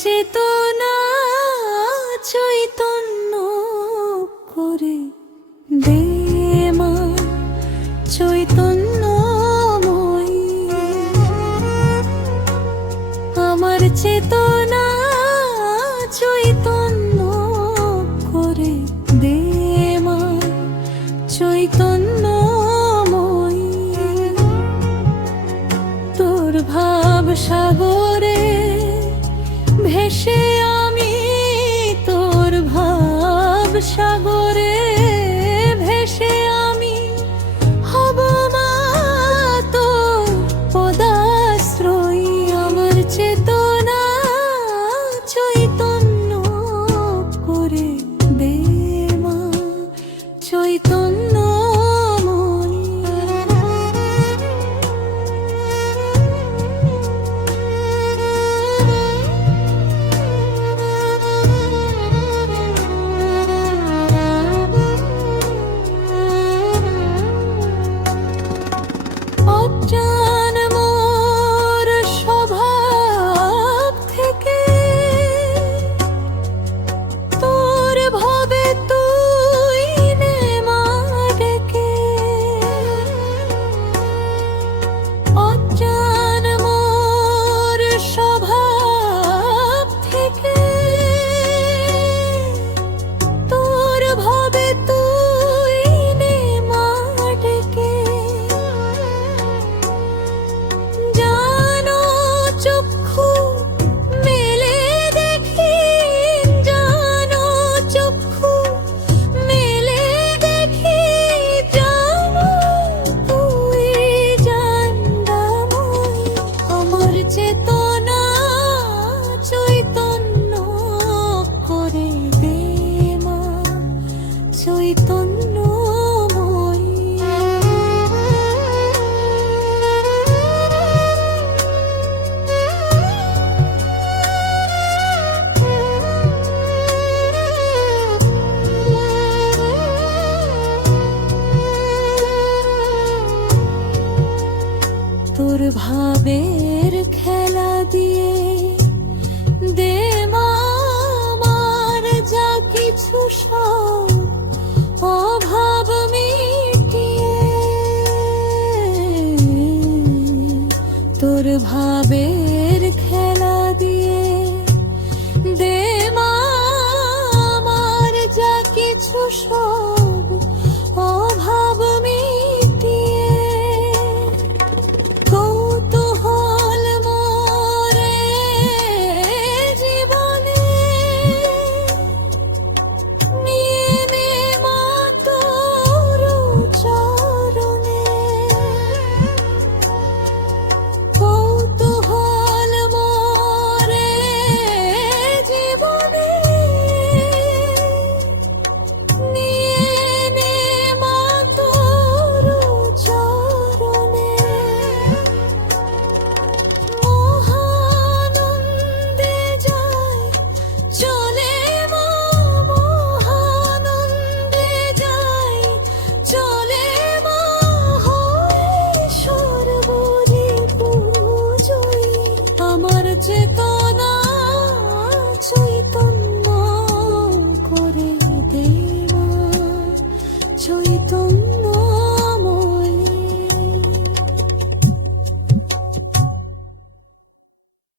চেতনা চৈতন্য করে দে মা চৈতন্যময়ী। আমার চেতনা চৈতন্য করে দে মা চৈতন্যময়ী। তোর ভাব সাগরে ভেসে আমি, তোর ভাব সাগরে ভেসে আমি হব মা তোর পদাশ্রয়ী। আমার চেতনা চৈতন্য করে দে মা চৈতন্য। অজ্ঞান মোর স্বভাব থেকে তোর ভবে তুই নে মা ডেকে। অজ্ঞান মোর স্বভাব থেকে তোর ভবে তুই নে মা ডেকে। জানো চক্ষু মেলে দেখি, জানো চক্ষু মেলে দেখি, জানো তুই জানদাময়ী। আমার চেতনা চৈতন্য করে দে মা চৈতন্যময়ী। তোর ভাবের খেলা দিয়ে দে মা আমার যা কিছু সব অভাব মিটিয়ে। তোর ভাবের খেলা দিয়ে দে মা আমার যা কিছু সব অভাব মিটিয়ে। কৌতূহল মোরে জীবনে নিয়ে নে মা তোর চরণে। কৌতূহল মোরে জীবনে নিয়ে নে মা তোর চরণে। মহানন্দে যায় চলে মা, মহানন্দে যায় চলে মা হয়ে সর্বরিপু জয়ী। আমার চেতনা